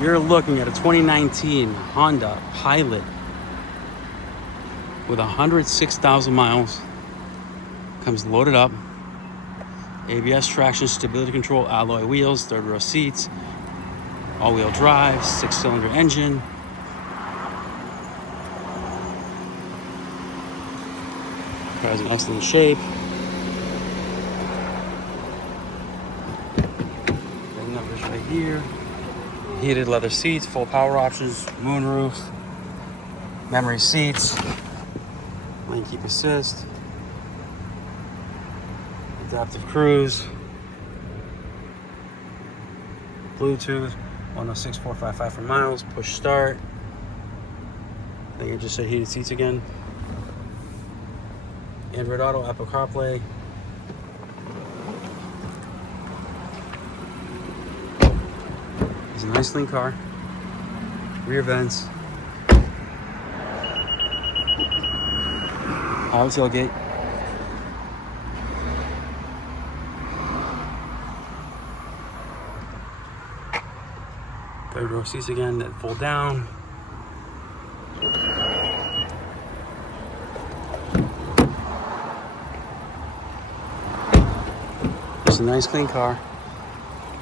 You're looking at a 2019 Honda Pilot with 106,000 miles. Comes loaded up. ABS, traction, stability control, alloy wheels, third row seats, all-wheel drive, 6-cylinder engine. Car's in excellent shape. The numbers right here. Heated leather seats, full power options, moonroof, memory seats, lane keep assist, adaptive cruise, Bluetooth, 106455 for miles, push start. I think it just said heated seats again. Android Auto, Apple Carplay. It's a nice clean car. Rear vents. Power tailgate. Third row seats again that fold down. It's a nice clean car.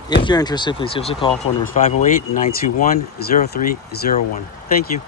If you're interested, please give us a call. Phone number is 508-921-0301. Thank you.